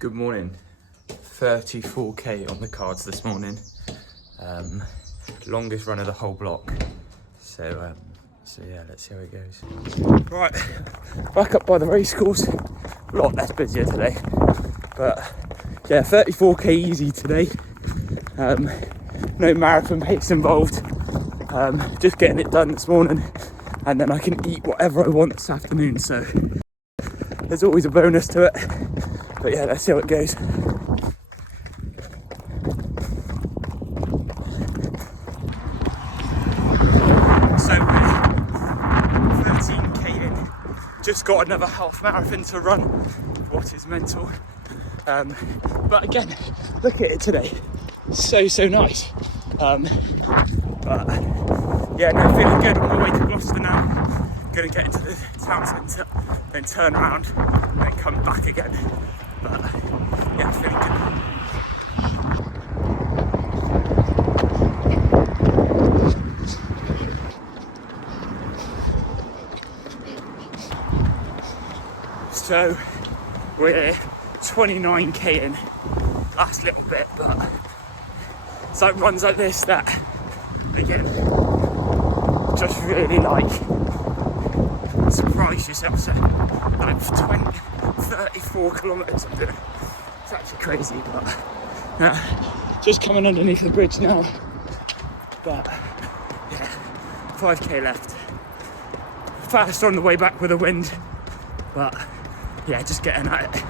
Good morning. 34k on the cards this morning. Longest run of the whole block. So yeah, let's see how it goes. Right, back up by the race course. A lot less busier today, but yeah, 34k easy today. No marathon pace involved. Just getting it done this morning, and then I can eat whatever I want this afternoon. So there's always a bonus to it. But yeah, let's see how it goes. So 13k in, just got another half marathon to run. What is mental? But again, look at it today. So nice. But yeah, no, feeling good on my way to Gloucester now. Gonna get into the town centre, then turn around, then come back again. But yeah, feeling good. So we're 29k in, last little bit, but it's like runs like this that, again, just really like surprise yourself. So like 34 kilometres I'm doing. It's actually crazy, but just coming underneath the bridge now. But yeah, 5k left. Fast on the way back with the wind, but yeah, just getting at it.